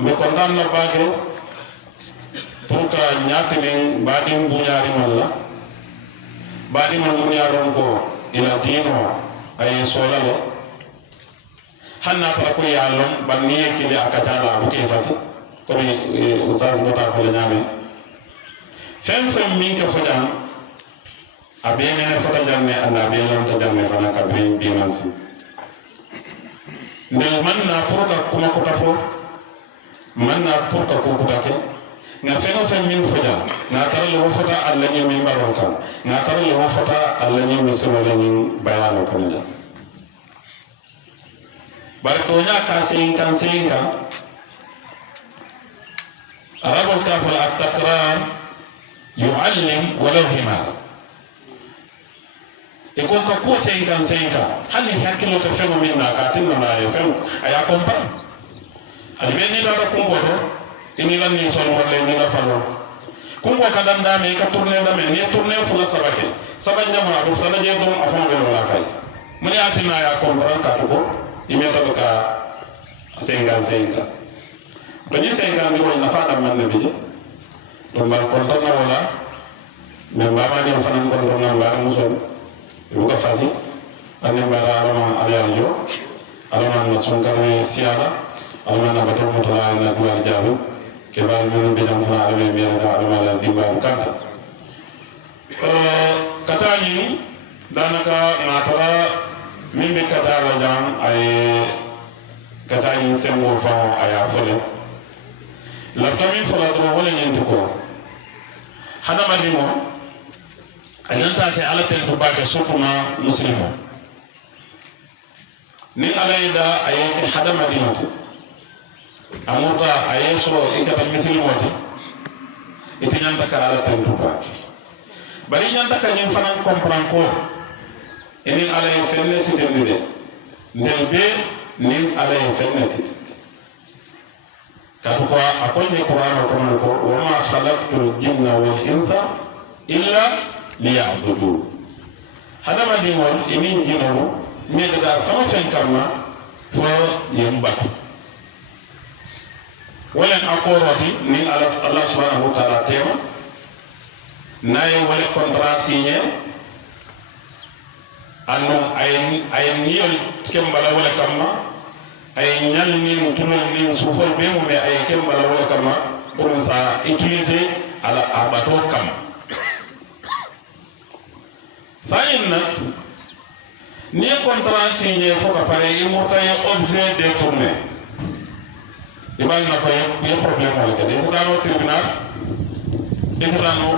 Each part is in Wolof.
me kondan na bage pour ka nyatinen badim bunyari malla badim bunyaron ko ila dino ay solale hanna fara ko yallon banniye kile akatala buke fasi ko be usas bota fa la nyame fem min ka fodan abene ne fota janne anda be lam ta janne fana ka be dimansi ndel manna pour ka kuma ko tafo manna pour ka ko kutake nga fem min fodan na taral wo fota alla ni min baron kan na taral wo fota alla ni mi solo ni bayano ko ni bar to nya ka sein kan arabul kafal at-takrar yu'allim walau himar iko ka ko sein kan hali hakilo to femo min na ka tinna na ya fem aya kompa ali be ni da ko to ini lan ni sol mo le ni na falo kungo kadam da me ka tourner da me ni tourner fula sabake sabanya ma do sana je dum afon be wala fay mani atina ya comprendre ka to ko imeta ka 50 to ni 50 ni wala fa da man ne bi to mal konton na wala me mama ni fanan konton na bar musul bu ko fasi ane bara arama aliyo arama na sonkare siara arama na bato mutala na duwar jabu ke bal mun be jam fana arame be na arama la dimba kanta katani danaka matara min be katala jam ay katani sembo fa aya fole laftamin fala do wala nyenti ko hada madimo ayanta se ala tel tubaka sutuma muslimo ni alayda ayati hada madimo amurta ayeso ikata muslimo ti itinyanta ka ala tel tubaka bari nyanta ka nyim fanan comprendre ko eni alay fenne sitende ndel be nin alay fenne sitende katuko akonye Qur'an ko wama khalaqtul jinna wal insa illa liya'budun hadama di won emin jinono me da sama fen kamma fo yembat wala akoroti ni Allah subhanahu wa ta'ala tema nay wala contrat signé anno ay niyol kembala wala kamma ay ñal min tunul min soufol be mo me ay kembala wala kama pour ça utiliser ala abato kam sayna ni contrat signé foka pare imortay objet détourné ibal na ko y problème wala que c'est dans le tribunal et c'est dans nos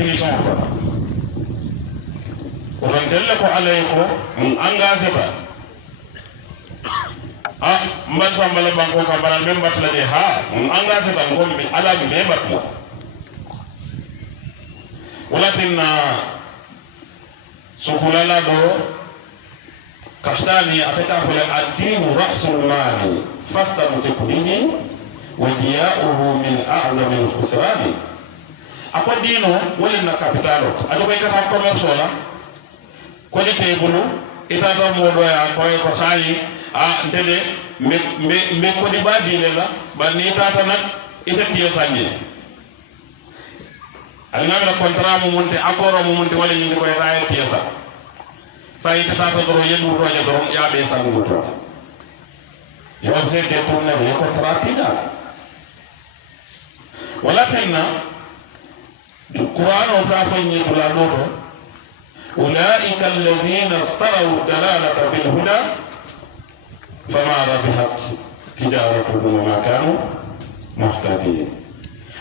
émissions ko don delle ko alayko engagé pas mbal sambala banko ka baral be batla de ha engagé tan ko bi ala be batla walatinna sukulala do kashtani atakafala ad-din ra'sul mali fastamsik bihi wa jiya'uhu min a'zam al-khusran akodino wala na capitalo ado kay kata commerce la ko de tebulu itata mo do ya ko sayi ndede me ko di badi lela ba ni tata nak isetiyo sanje alina la contrat mo monte accord mo monte wala ñi ko raaya tiesa sa ita tata do yedu to ya do ya be sangu to yo se de tourne be contrat tinga wala tenna Qur'an o ka fa ñi dula loto ulaika allazina istaraw dalalata bil huda فما ربحت تجارتهم وما كانوا محتدين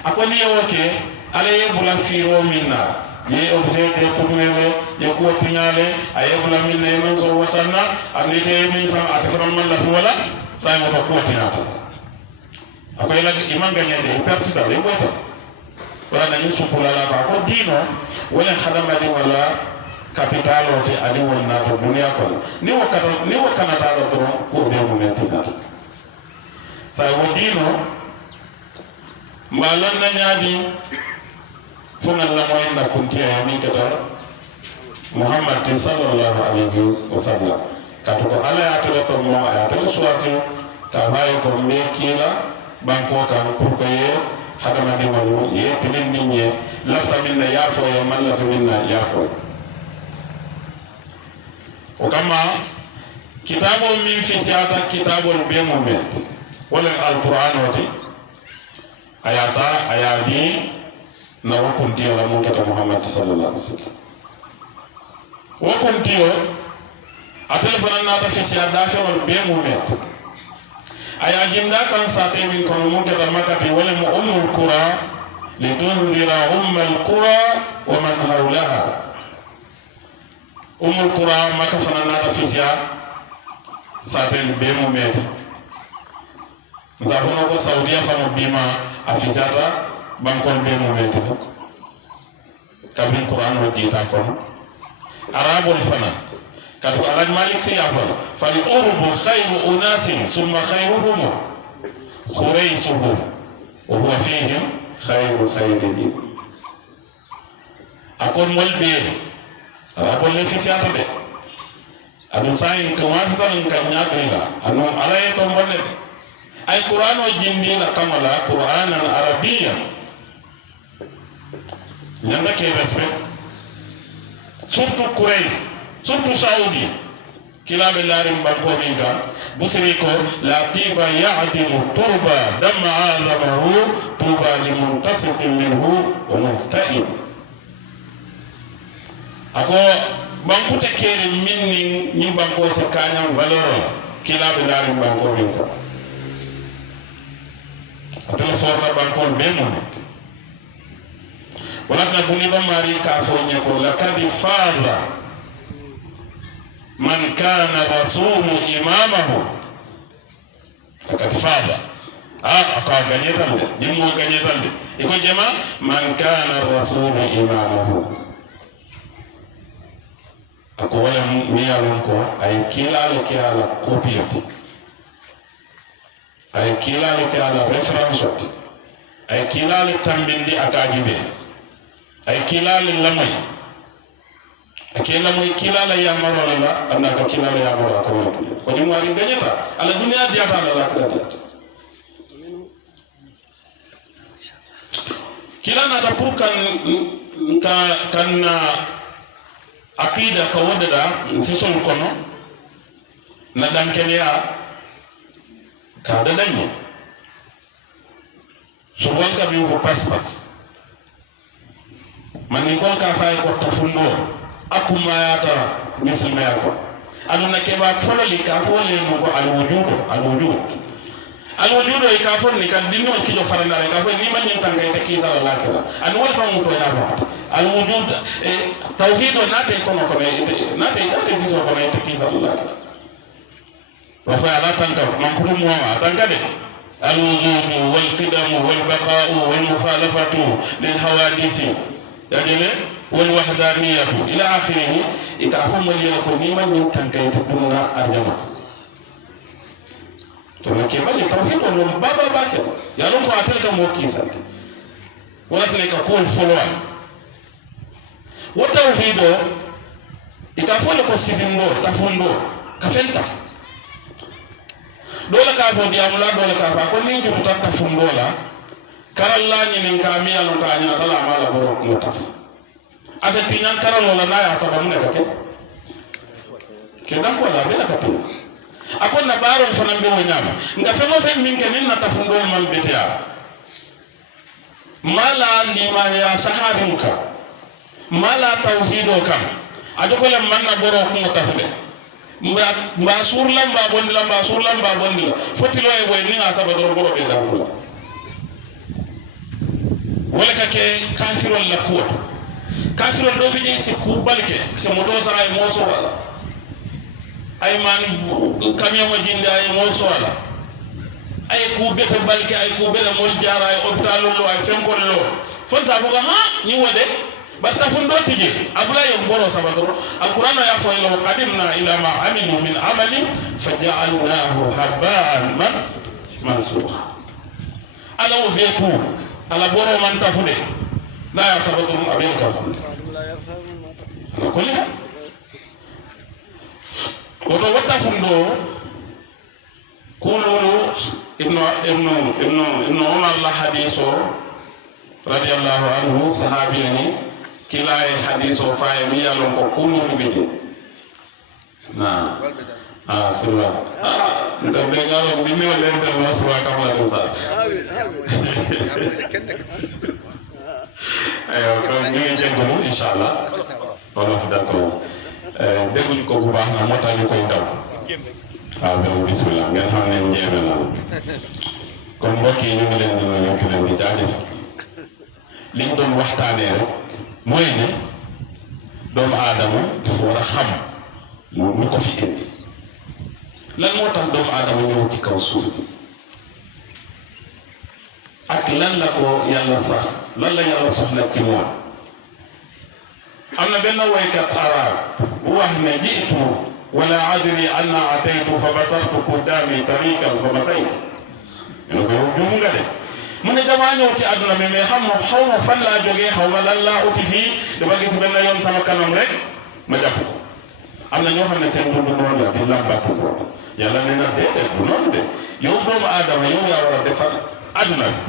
أكوني يوكي على يبلا فيرو منا يأبزي دي تكمله يكو تنياله أيبلا منا يمن سو وسنا أني تي من سام أتفرم من لفي ولا سايم تكو تنياله أكو يلا إيمان غني دي بيرسيتا لي بوتا ولا نيسو كولا لا أكو دينو ولا خدمة دي ولا capitalo te ani wonna to dunia ko ni wakana ta do ko be mo mentina sa wodino malon na nyaadi fungal la moy na kuntiya min kata Muhammad sallallahu alaihi wasallam kato ko ala ya tele to mo ya tele choisi ka faye ko me kila banko kan pour que ye hadama di walu ye tilin dinye lafta minna yafo ye man lafta minna yafo o kama kitabo min fi siata kitabol be mo met wala alquran oti ayata ayadi na wakuntiyo la mungeta Muhammad sallallahu alaihi wasallam wakuntiyo atelefona nata fi siata dafe wal be mo met aya jinda kan sate min kono mungeta makati wala mu ummul qura litunzira ummul qura wa man hawlaha ummul qura makafana nata fi siata sate be mo met nzafono ko saudia famo bima afisata bankol be mo met kabin qur'an o jita kono arabul fana kadu alaj malik si afal fal urbu khayru unasin summa khayruhum khuraysuhum wa huwa fihim khayru khayrin akon molbe arabul le fisata de adun sayin ko wasa tan kan nyaado ila anu alaye to bonne ay qur'ano jindina kamala qur'anan arabiyyan nyanda ke respect surtout Quraysh surtout Saudi kilabe larim banko minka busri ko la tiba ya'dilu turba damma azamahu tuba limuntasitin minhu wa muhta'ib ako banko tekere minni ni banko se kanyam valeur kilabe larim banko minka atele sorta bankol be monet wala kana buni ba mari ka fo nyako laqad faza man kana rasul imamahu laqad faza aka ganyeta de nyimo ganyeta de iko jama man kana rasul imamahu ako wala mi yalon ko ay kilale kiala kopiyati ay kilale kiala reference ay kilale tambindi akajibe ay kilale lamay akela moy kilala ya marala la andaka kilala ya marala ko ni mari ganyata ala dunya diata ala akira diata kilana da pukan kan akida ka wadada sison kono na dankene ya ka da danye so wanka bi fu paspas man ni kon ka fay ko tafundo akuma yata mislima yako aduna keba fololi ka fole mo ko alwujudu ka fon ni kan dinno kijo faranda ka fo ni man nyanta ngay te kisa la kala an wol fa mo to nyafa alwujud tawhid nate ko ko nate siso ko nate kisa la kala wa fa ala tanka man kutum mo tanka de الوجود والقدم والبقاء والمخالفة للحوادث يعني والوحدانية إلى آخره إتعفهم ليكون نيما يمتنك يتبنى أرجمة تقول كيف التوحيد والبابا باكر يالون قاتلك موكي سانت ولا تلك كون فلوان والتوحيد إتعفوا لك سيتندو تفندو كفين تفو dole ka fo diamula dole ka fa ko ni ju tata fumbola karalla ni nin ka mi alon ka nyina tala mala boro mo taf azati nan karalo la na ya sababu ne kake ke dan ko la be la katu akon na baro fana be wonyama nga fe mo fe min ke nin na tafundol man betia mala ni ma ya sahabinka mala tauhido kam ajoko le man na boro ko tafde mba surlam ba bondi fotilo e boy ni asaba do boro be dawula wala kake kafirol la kuwa kafirol do bi ci ku balke se moto sa ay moso wala ay man camion mo jinde ay moso wala ay ku beta balke ay ku bela mol jara ay hospital lo ay fenkol lo fon sa foga ha ni wode batta fundo tije abula yo boro sabatro alquran ya fa ila qadimna ila ma amilu min amalin faj'alnahu haba'an mansura ala ubeku ala boro man tafude la ya sabatro abel kafu kulli oto wata fundo kululu ibnu umar la hadiso radiyallahu anhu sahabiyani kilaye hadiso faye mi yalon ko kululu bije na sura dabbe galo binne wala der no sura kamla do sa ayo ko ñu ngi jéggulu inshallah wala fu dako dégluñ ko bu baax na moo tax ñu koy daw waaw donc bismillah ngeen xam ne njéeme la kon mbokk yi ñu ngi leen di nuyu di leen di jaajëfal liñ doon waxtaanee rek mooy ne doomu aadama dafa war a xam lu ko fi indi lan moo tax doomu aadama ñëw ci kaw suuf bi ak lan la ko yàlla sas lan la yàlla soxla ci moom am na benn waykat arab bu wax ne jiitu wala adri anna ataytu fa basartu qudami tariqan fa basaytu ñu ne ko yow juum nga de mu ne damaa ñëw ci àdduna bi mais xam nga xaw ma fan laa jógee xaw ma lan laa uti fii dama gis benn yoon sama kanam rek ma jàpp ko am na ñoo xam ne seen dund noonu la di làmbatu ko yàlla ne na déedéet bu noonu de yow doomu aadama yow yaa war a defar àdduna bi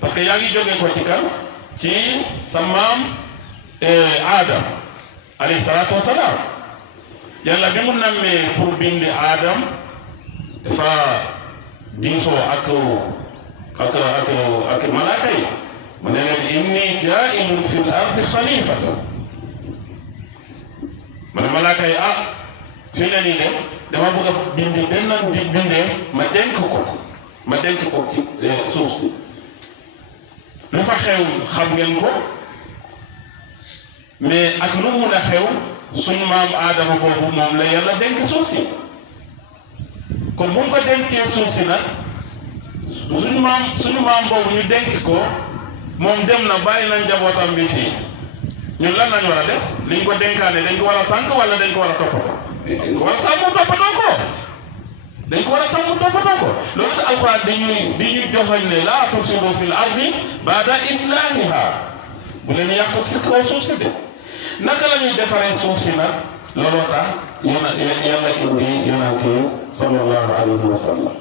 parce que yaa ngi jógee ko ci kan ci sa maam Adam alayhi salaatu wasalaam yàlla bi mu nammee pour bindi Adam dafa diisoo ak malaaka yi mu ne leen inni jaa'ilun fil ardi xalifatan mu ne malaaka yi fii la nii de dama bëgg a bindi benn bindeef ma dénk ko ci suuf si lu fa xew xam ngeen ko mais ak lu mun a xew suñu maam Aadama boobu moom la yàlla dénk suuf si kon bu ñu ko dénkee suuf si nag suñu maam boobu ñu dénk ko moom dem na bàyyi na njabootam bi fii ñun lan lañ war a def liñ ko dénkaane dañ ko war a sànq wala dañ ko war a toppatoo dañ ko war a sàmm toppatoo ko dañ ko war a sàmm toppatoo ko loolu tax alxuraan di ñuy joxoñ ne laa tufsidu fil ardi ba'da islaahiha bu leen yàq si kaw suuf si de naka la ñuy defaree suuf si nag looloo tax yàlla indi yonent yi sallallahu alayhi wa sallam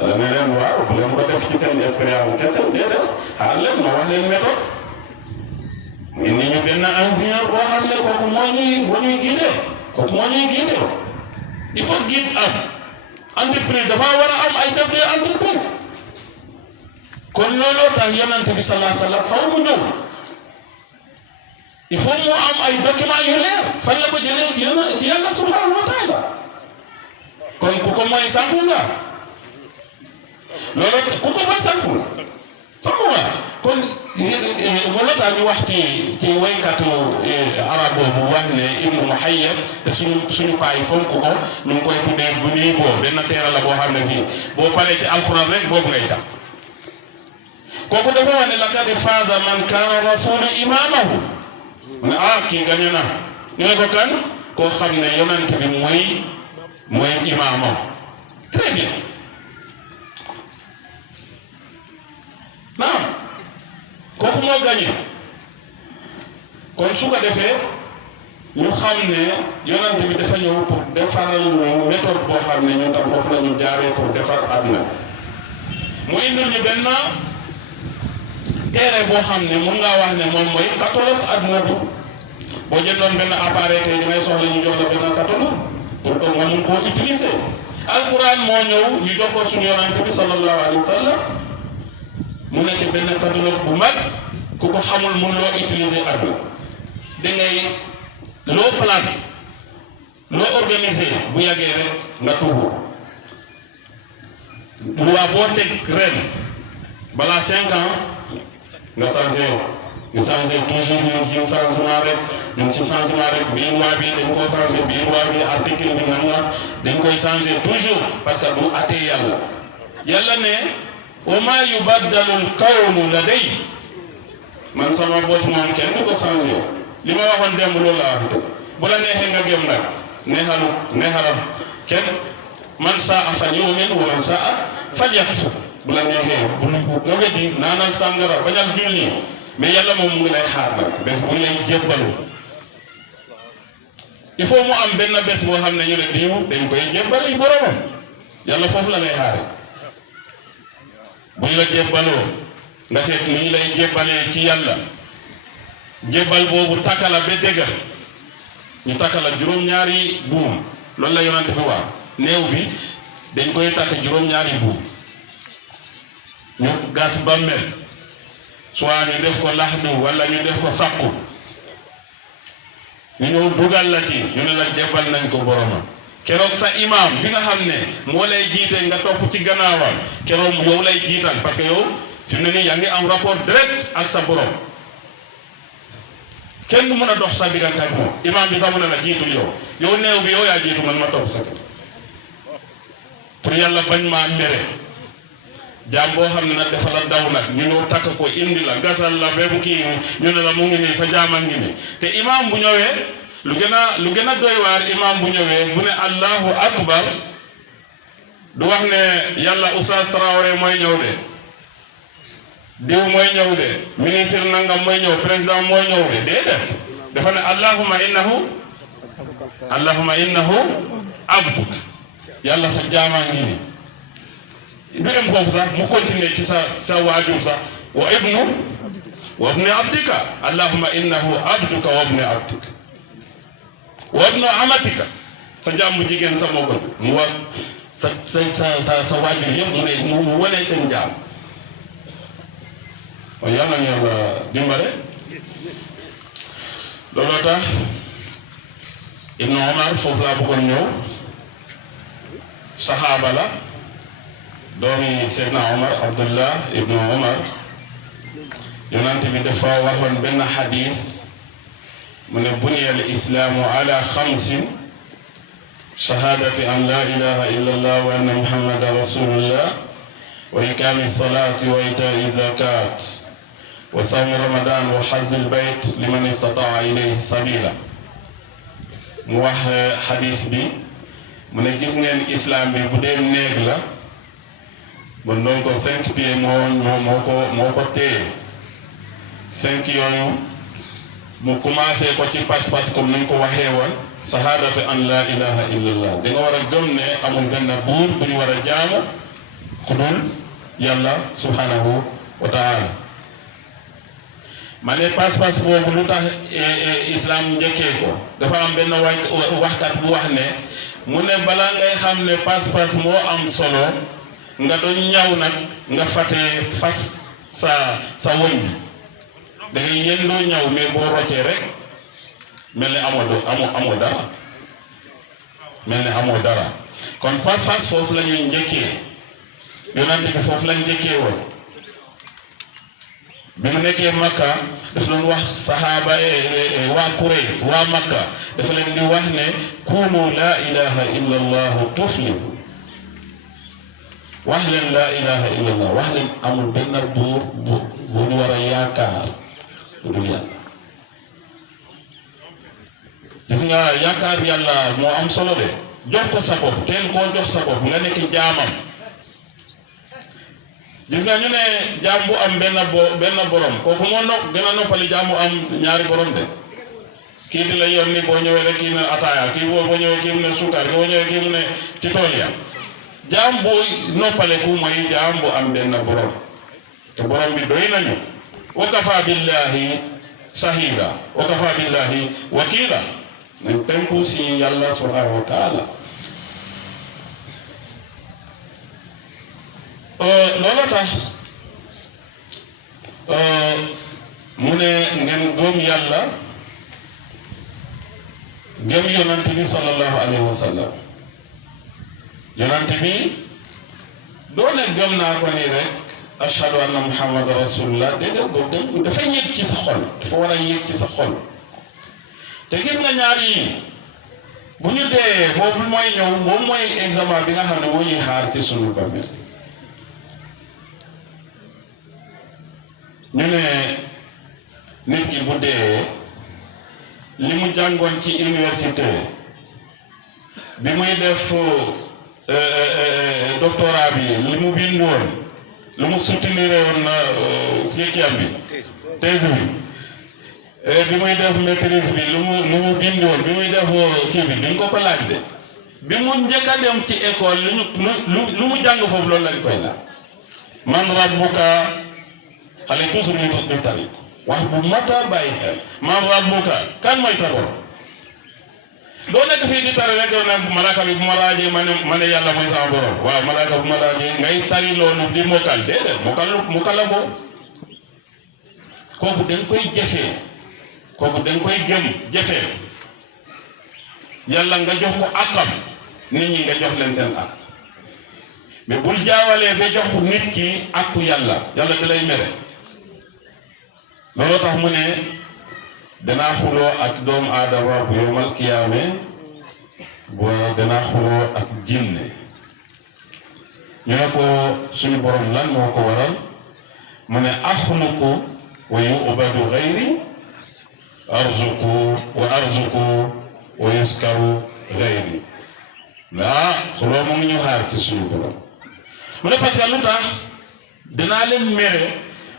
yàlla ne leen waaw bu leen ko def ci seen expérience kese déedéet xaar leen ma wax leen méthode mu indi ñu benn ingénieur boo xam ne kooku moo ñuy guider kooku moo ñuy guider il faut guide am entreprise dafa war a am ay chef d'entreprise kon looloo tax yonent bi sallallahu alayhi wa sallam faw mu ñëw il faut mu am ay documents yu leer fan la ko jëlee ci yàlla subhanahu wa taala kon ku ko mooy sànku nga loolu ku ko mooy sànku nga kon wala tax ñu wax ci waykatu arab boobu wax ne Ibnu Muhayyab te suñu paa yi fonk ko ñu ngi koy tuddee bu nii boo benn teera la boo xam ne fii boo paree ci alxuraan rek boobu ngay jàpp kooku dafa wax ne laqad faaza man kaana rasulu imaamahu mu ne kii gañe na ñu ne ko kan koo xam ne yonent bi mooy imaamam très bien naam kooku moo gañe kon su ko defee ñu xam ne yonent bi dafa ñëw pour defaral ñu méthode boo xam ne ñun tam foofu la ñu jaaree pour defar àdduna mu indil ñu benn téere boo xam ne mun ngaa wax ne moom mooy catalogue àdduna bi boo jëndoon benn appareil tey dangay soxla ñu jox la benn catalogue pour que nga mun koo utiliser alquran moo ñëw ñu jox ko suñu yonent bi sallallahu alayhi wa sallam mu nekk benn catalogue bu mag ku ko xamul mun loo utiliser àdduna dangay loo plan loo organiser bu yàggee rek nga tuubu loi boo teg ren balaa 5 ans nga changé toujours ñu ngi ci changement rek ñu ngi ci changement rek bii loi bi dañ koo changé bii loi bi article bi nangam dañ koy changé toujours parce que du àttee yàlla ne wa maa yubaddalul qawlu laday man sama bos moom kenn du ko changé li ma waxoon démb loolu la wax bu la neexee nga gëm nag neexalam kenn man saa fal yu'min wa man saa fal yakfur bu la neexee bu nga weddi naanal sàngara bañal julli mais yàlla moom mu ngi lay xaar nag bés bu lay jébbalu il faut mu am benn bés boo xam ne ñu ne diw dañ koy jébbal boromam yàlla foofu la lay xaare bu ñu la jébbaloo nga seet ni ñu lay jébbalee ci yàlla jébbal boobu takkala ba dëgër ñu takkala juróom-ñaari buum loolu la yonante bi wax néew bi dañ koy takk juróom-ñaari buum ñu gas bàmmeel soit ñu def ko laxdu wala ñu def ko sàkku ñu ñëw dugal la ci ñu ne la jébbal nañ ko boromam keroog sa imam bi nga xam ne moo lay jiite nga topp ci gannaawam keroog yow lay jiital parce que yow fi mu ne nii yaa ngi am rapport direct ak sa borom kenn du mën a dox sa diggante ak moom imam bi sax mën na la jiitul yow néew bi yow yaa jiitu man ma topp sa pour yàlla bañ maa mere jaam boo xam ne nag dafa la daw nag ñu ñëw takk ko indi la gasal la ba mu kii ñu ne la mu ngi nii sa jaama ngi nii te imam bu ñëwee lu gën a doy waar imam bu ñëwee bu ne allahu akbar du wax ne yàlla Oustaz Traoré mooy ñëw de diw mooy ñëw de ministre nangam mooy ñëw président mooy ñëw de déedéet dafa ne allahumma innahu abduk yàlla sa jaamaa ngi ni du em foofu sax mu continuer ci sa waajur sax wa ibnu abdika allahumma innahu abduka wa ibnu abdika wa ibnu amatika sa jaam bu jigéen sa moo ko mu war sa waajur yëpp mu wane seen jaam kon yàlla na yàlla dimbale looloo tax Ibnu Omar foofu laa bëggoon ñëw saxaaba la doomi Seydina Omar Abdullah Ibnu Omar yonante bi dafa waxoon benn xadis mu ne buniya al islaamu ala xamsin shahadati an la ilaha illa allah wa anna muhammadan rasulullah wa iqaami salati wa itai zakat wa sawmi ramadan wa xajjil bayt liman istataa ilayhi sabila mu wax xadis bi mu ne gis ngeen islam bi bu dee néeg la ba doon ko 5 pieds moo ko téye 5 yooyu mu commencé ko ci pas-pas comme ni ñu ko waxee woon sahadatu an la ilaha illallah da nga war a gëm ne amul benn buur bu ñu war a jaamu ku dul yàlla subhanahu wa taala ma ne pas-pas boobu lu tax islam njëkkee ko dafa am benn waxkat bu wax ne mu ne balaa ngay xam ne pas-pas moo am solo nga doon ñaw nag nga fatee fas sa wëñ bi da ngay yendoo ñaw mais boo roccee rek mel ne amoo dara mel ne amoo dara kon pas-pas foofu la ñuy njëkkee yonante bi foofu la njëkkee woon bi mu nekkee Makka dafa doon wax saxaaba waa Quraysh waa Makka dafa leen di wax ne kunu laa ilaha illa allahu tuflihu wax leen laa ilaha illa allah wax leen amul benn buur bu ñu war a yaakaar bu dul yàlla gis nga yaakaar yàlla moo am solo de jox ko sa bopp teel koo jox sa bopp nga nekk jaamam gis nga ñu ne jaam bu am benn borom kooku moo gën a noppali jaam bu am ñaari borom de kii di la yónni boo ñëwee rek kii ne ataaya kii boo ñëwee kii mu ne suukar kii boo ñëwee kii mu ne ci tool ya jaam bu noppale ku mooy jaam bu am benn borom te borom bi doy nañu wa kafa billahi shahida wa kafa billahi wakila nañ tënku si yàlla subhanahu wa taala loolu tax mu ne ngeen gëm yàlla gëm yonent bi sallallahu alayhi wa sallam yonent bi doone gëm naa ko nii rek ashhadu anna muhammad rasulullah déedéet boobu dafay yéeg ci sa xol dafa war a yéeg ci sa xol te gis nga ñaar yi bu ñu dee boobu mooy ñëw moom mooy examen bi nga xam ne moo ñuy xaar ci sunu bàmmeel ñu ne nit ki bu dee li mu jàngoon ci université bi muy def doctorat bi li mu bindoon lu mu soutenir woon na kiyam bi thèse bi muy def maîtrise bi lu mu bindoon bi muy def kii bi duñ ko laaj de bi mu njëkk a dem ci école lu mu jàng foofu loolu lañ koy laaj man rabbuka xale toujours ñu tari wax bu mata bàyyi xel man rabbuka kan mooy sa borom doo nekk fii di tari rek doo ne malaaka bi bu ma laajee ma ne yàlla mooy sama borom waaw malaaka bu ma laajee ngay tari loolu di mokkal déedéet mokkal la ko kooku dañ koy jëfee kooku dañ koy gëm jëfee yàlla nga jox ko àqam nit ñi nga jox leen seen àq mais bul jaawalee ba jox nit ki àqu yàlla da lay mere looloo tax mu ne danaa xuloo ak doomu aadama bu yowmal kiyaame danaa xuloo ak jinne ñu ne ko suñu borom lan moo ko waral mu ne axluqu wa yu'badu ghayri arzuqu wa yuskaru ghayri xuloo mu ngi ñu xaar ci suñu borom mu ne parce que lu tax dinaa leen mere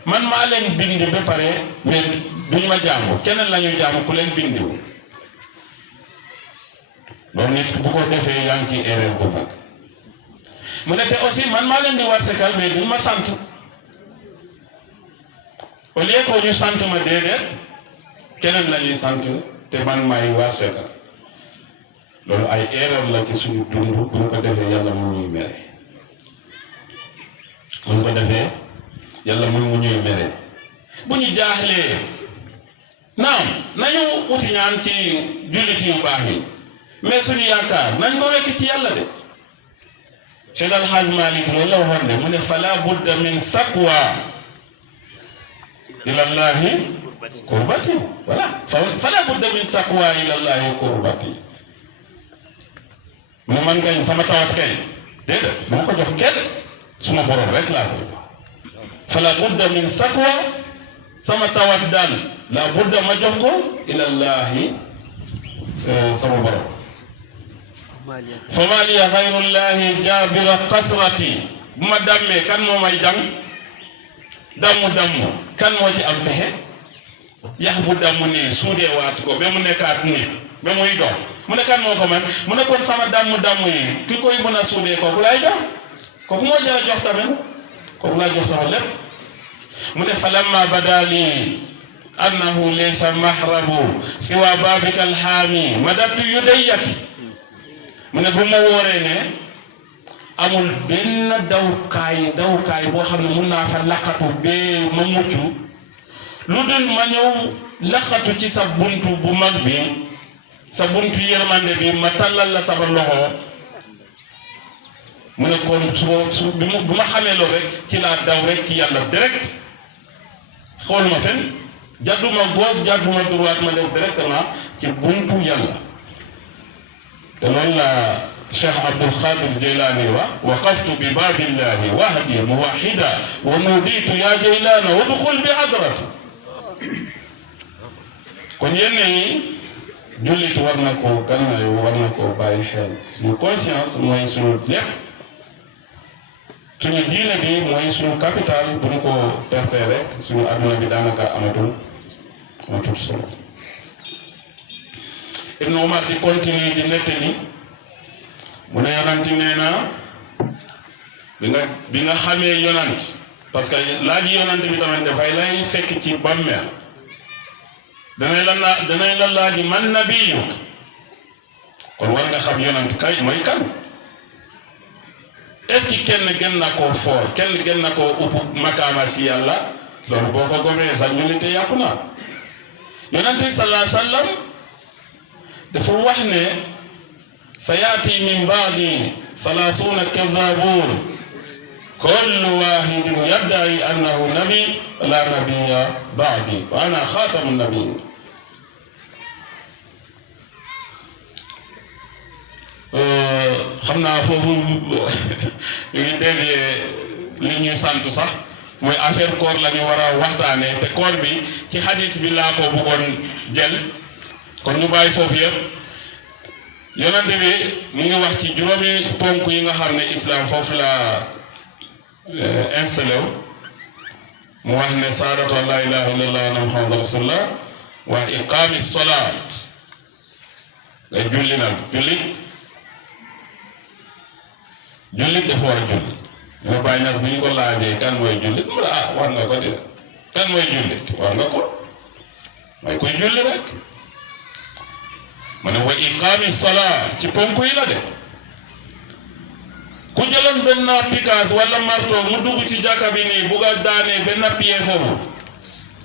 man maa leen bind ba pare mais duñu ma jaamu keneen la ñuy jaamu ku leen bindiwu loolu nit bu ko defee yaa ngi ci erreur bu mag mu ne te aussi man maa leen di warsekal mais duñu ma sant au lieu que ñu sant ma déedéet keneen la ñuy sant te man maay warsekal loolu ay erreur la ci suñu dund bu ñu ko defee yàlla mu ñuy mere bu ñu ko defee yàlla mu ñuy mere bu ñu jaaxlee naam nañu uti ñaan ci jullit yu baax yi mais suñu yaakaar nañ ko wekk ci yàlla de Cheikh Al Hadj Malick loolu la waxoon de mu ne fala budda min saqwa ilallahi kurbati voilà fala budda min saqwa ilallahi kurbati mu man kañ sama tawat kañ déedéet moo ko jox kenn suma borom rek laa koy jox fala budda min saqwa sama tawat daal la budda ma jox ko ilallahi sama borom fama liya xayrullahi jabira qasrati bu ma dammee kan moo may jàng damm kan moo ci am pexe yax bu damm nii suudee waat ko ba mu nekkaat nii ba muy dox mu ne kan moo ko man mu ne kon sama damm yi ki koy mën a suudee kooku laay jox kooku moo jar a jox tamit kooku laay jox sama lépp mu ne falamma badali annahu laysa mahrabu siwa babika alhaami madatu yudayati mu ne bu ma wooree ne amul benn dawukaay boo xam ne mun naa fa laqatu bee ma mucc lu dul ma ñëw laqatu ci sa buntu bu mag bi sa buntu yërmande bi ma tàllal la sama loxo mu ne kon bu ma xamee loolu rek ci laa daw rek ci yàlla direct xool ma fen jàdduma gauche jàdduma droite ma def directement ci buntu yàlla te loolu la Cheikh Abdul Qadir Jilani wa waqaftu bi babillahi wahdi muwahida wa nuditu ya Jilana udxul bi hadrati kon yenn yi jullit war na koo gannaaw war na koo bàyyi xel suñu conscience mooy suñu lépp suñu diine bi mooy suñu capital bu ñu ko tertee rek suñu adduna bi daanaka amatul solo Ibn Umar di continuer di nettali mu ne yonanti nee na bi nga xamee yonant parce que laaj yonant bi tamit dafay lay fekk ci bàmmeel danay la laaj man nabiyu kon war nga xam yonant kay mooy kan est-ce que kenn gën na koo foor kenn gën na koo upp makaama si yàlla loolu boo ko gomee sax ñu te yàqu na yonant bi sallallahu alayhi wa sallam dafa wax ne sayaati min baadi salaasuuna kadaabuun kullu waahidin yadda'i annahu nabi la nabiyya ba'di wa ana xaatamu nabiyyin xam naa foofu ñu ngi déggee li ñuy sant sax mooy affaire koor la ñu war a waxtaanee te koor bi ci hadis bi laa ko bëggoon jël kon ñu bàyyi foofu yëpp yonante bi mu ngi wax ci juróomi ponk yi nga xam ne islam foofu la installé wu mu wax ne saadatu an la ilaha illallah wa muhammadu rasulullah wa iqaami salaat ngay julli nag jullit jullit dafa war a julli ma Baay Ñas bi ñu ko laajee kan mooy jullit mu ne wax nga ko de kan mooy jullit wax nga ko mooy kuy julli rek ma ne wa iqaami salaa ci ponk yi la de ku jëloon benn picasse wala marteau mu dugg ci jàkka bi nii bugg a daanee benn pied foofu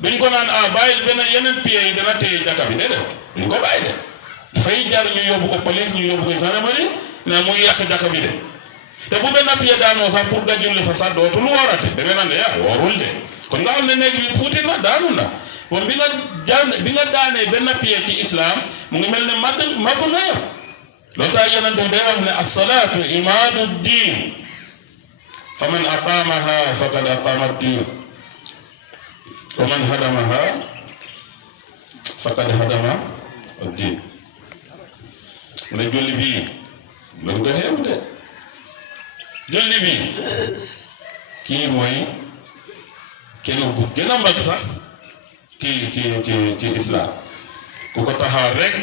duñ ko naan bàyyil benn yeneen pied yi dana téye jàkka bi déedéet duñ ko bàyyi de dafay jar ñu yóbbu ko police ñu yóbbu ko gendarmerie ne mu ngi yàq jàkka bi de te bu benn pied daanoo sax pour nga julli fa sax dootul woorate da nga naan de woorul de kon nga xam ne néeg bi fuuti na daanu na bon bi nga daanee benn pied ci islam mu ngi mel ne màbb nga yow loolu tax yonent bi day wax ne as-salaatu imaadu diin fa man aqaamaha faqad aqaama diin wa man hadamaha faqad hadama diin mu ne julli bii loolu ko xeebu de julli bii kii mooy kenn bu gën a mag sax ci islam ku ko taxaw rek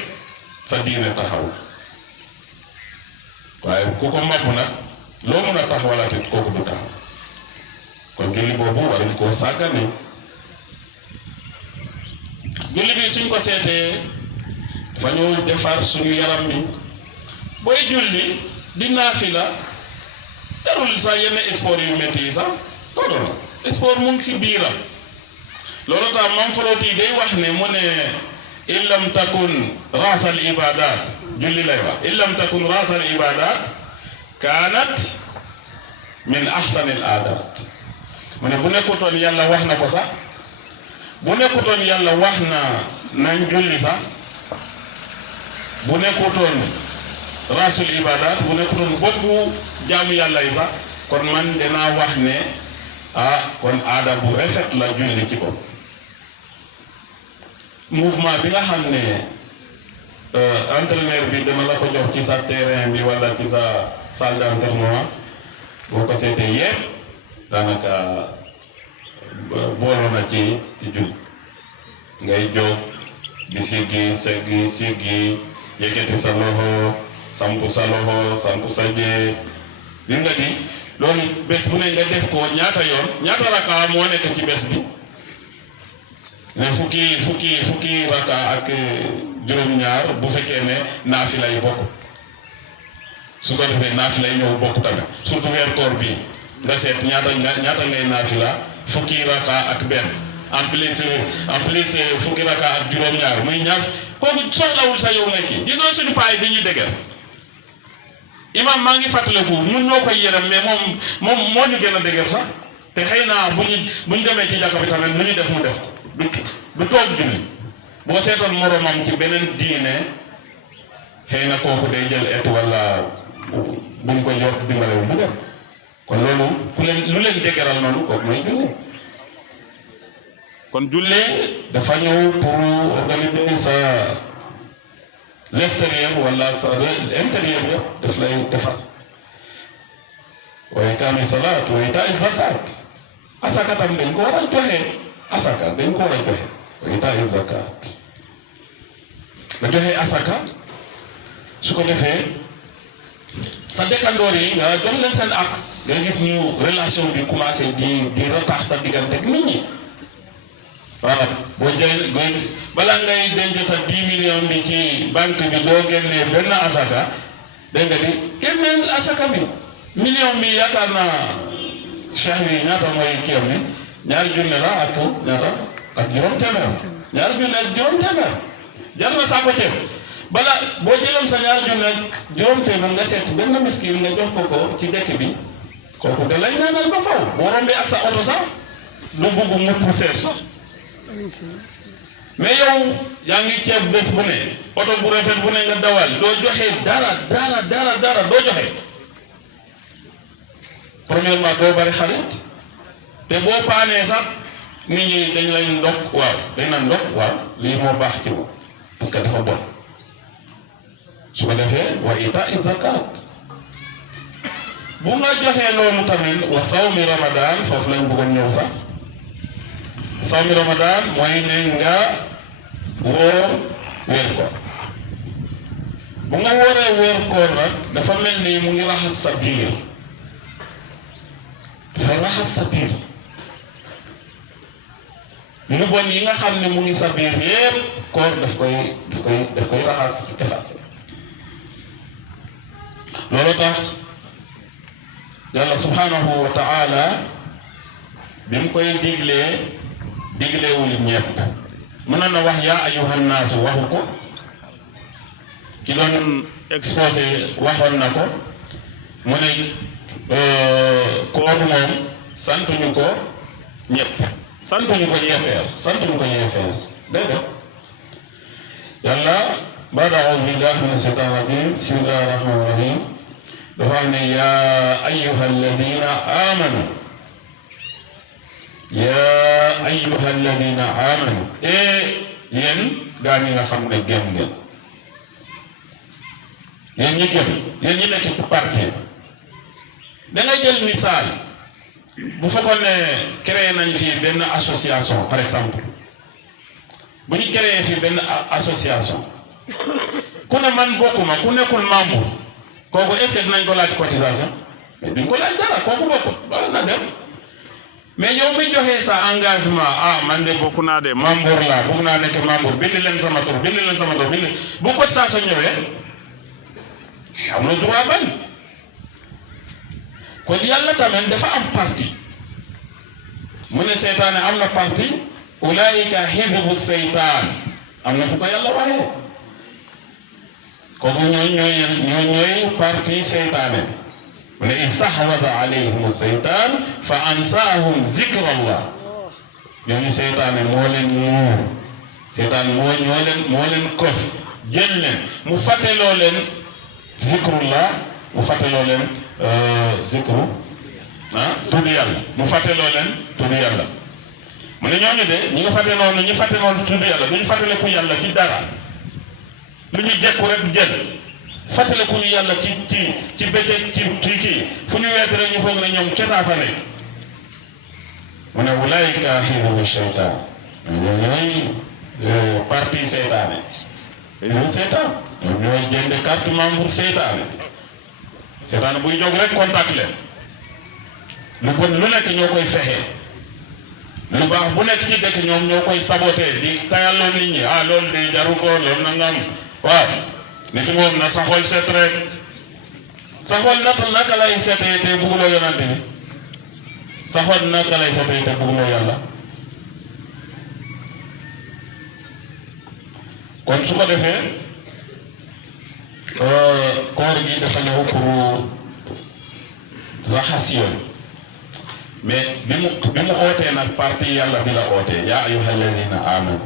sa diine taxaw waaye ku ko màbb nag loo mën a taxawalati kooku du taxaw kon julli boobu waruñ koo sàggane julli bi suñ ko seetee dafa ñëw defar suñu yaram bi booy julli di naafila jarul sax yenn sport yu métti yi sax todono sport mu ngi si biiram loolu tax Mam Floti day wax ne mu ne in lam takun raasal ibadat julli lay wax in lam takun raasal ibadat kaanat min ahsanil aadat mu ne bu nekkutoon yàlla wax na ko sax bu nekkutoon yàlla wax na nañ julli sax bu nekkutoon raasul ibadat bu nekkutoon boppu jaamu yàlla yi sax kon man dinaa wax ne kon aada bu rafet la julli ci ko mouvement bi nga xam ne entraîneur bi dama la ko jox ci sa terrain bi wala ci sa salle d'entraînement boo ko seetee yépp daanaka booloo na ci julli ngay jóg di siggi yëkkati sa loxo sampu sa jee di nga di loolu bés bu ne nga def ko ñaata yoon ñaata raka moo nekk ci bés bi ne fukki raka ak juróom-ñaar bu fekkee ne naafila yi bokk su ko defee naafila yi ñëw bokk tamit surtout weer koor bi nga seet ñaata ngay naafila fukki raka ak benn en plus fukki raka ak juróom-ñaar muy ñaar kooku soxlawul sa yow nekki disons suñu paay bi ñuy dëgër imam maa ngi fàttaliku ñun ñoo koy yërëm mais moom moo ñu gën a dëgër sax te xëy na bu ñu demee ci jàkka bi tamit nu ñu def mu def ko du toog julli boo seetoon moromam ci beneen diine xëy na kooku day jël et wala buñ ko jot dimbalewu mu dem kon loolu lu leen dëgëral noonu kooku mooy julli kon julli dafa ñëw pour organiser sa l'extérieur wala sa intérieur yëpp daf lay defar wa iqaami salaat wa itaa zakat asaka tam dañ ko war a joxe asaka dañ ko war a joxe wa itaa zakat nga joxe asaka su ko defee sa dëkkandoor yi nga jox leen seen ak nga gis ñu relation bi commencé di ratax sa diggante ak nit ñi voilà boo jëlee balaa ngay denc sa 10 millions bi ci banque bi doo génnee benn asaka dégg nga di génneel asaka bi million bi yaakaar naa cheikh bi ñaata mooy kii bi ñaari junne la ak ñaata ak juróom téeméer ñaari junne ak juróom téeméer jar na saako ceeb balaa boo jëloon sa ñaari junne ak juróom téeméer nga seet benn miskin nga jox ko ci dëkk bi kooku da lay ñaanal ba faw boo rombee ak sa oto sax du bugg mu pousser sax mais yow yaa ngi ceeb bés bu ne oto bu rafet bu ne nga dawal doo joxe dara doo joxe premièrement doo bari xarit te boo paanee sax nit ñi dañ lay ndokk waaw dañ naan ndokk waaw lii moo baax ci moom parce que dafa bon su ko defee wa itaa zakat bu nga joxee loolu tamit wa sawmi ramadan foofu lañ bëggoon ñëw sax sawmi ramadan mooy ne nga woor weer koor bu nga wooree weer koor nag dafa mel ni mu ngi raxas sa biir dafay raxas sa biir lu bon yi nga xam ne mu ngi sa biir yépp koor daf koy raxas effacer loolu tax yàlla subhanahu wa ta'ala bi mu koy digleewul ñépp mën na wax yaa ayyuhan naas waxu ko ki doon exposé waxoon na ko mu ne koor moom santuñu ko ñépp santuñu ko ñeefeer déedéet yàlla baada a'uuzu billahi mina shaytaani rajiim bismillahi rahmaani rahiim dafa wax ne yaa ayyuhal ladina amanu yéen gaa ñi nga xam ne gëm ngeen yéen ñi gëm yéen ñi nekk ci parti da ngay jël misaal bu fekkoon ne créé nañ fii benn association par exemple bu ñu créé fii benn association ku ne man bokkuma ku nekkul membre kooku est-ce que dinañ ko laaj cotisation mais duñ ko laaj dara kooku bokkul wala na dem mais yow mi joxee sa engagement man de bokk naa de membre laa bëgg naa nekk membre bind leen sama tur bu cotisation ñëwee am na droit bañ kon yàlla tamit dafa am parti mu ne seytaane am na parti ulaayika hizbu seytaan am na fu ko yàlla waxee kooku ñooy parti seytaane mu ne istahwada alayhim seytaan fa ansaahum zikrallah ñooñu seytaane moo leen muur seytaan moo leen kof jël leen mu fàtteloo leen zikrullah mu fàtteloo leen zikru tudd yàlla mu fàtteloo leen tudd yàlla mu ne ñooñu de ñu fàtte noonu tudd yàlla du ñu fàttaleku yàlla ci dara lu ñu jekku rek jël fàttaleku ñu yàlla ci bëccëg ci fu ñu weet rek ñu foog ne ñoom kesaa fa nekk mu ne ulaayika hizbu seytaan ñooy parti seytaane hizbu seytaan ñoom ñooy jënd carte membre seytaane seytaane buy jóg rek contact leen lu bon lu nekk ñoo koy fexe lu baax bu nekk ci dëkk ñoom ñoo koy saboté di tayalloo nit ñi loolu de jaru ko loolu nangam waaw nit moom na sa xol set rek sa xol naka lay setee te bugguloo yonante bi sa xol naka lay setee te bugguloo yàlla kon su ko defee koor gi dafa ñëw pour raxas yooyu mais bi mu ootee nag parti yàlla bi la ootee yaa ayyuhal ladina amanu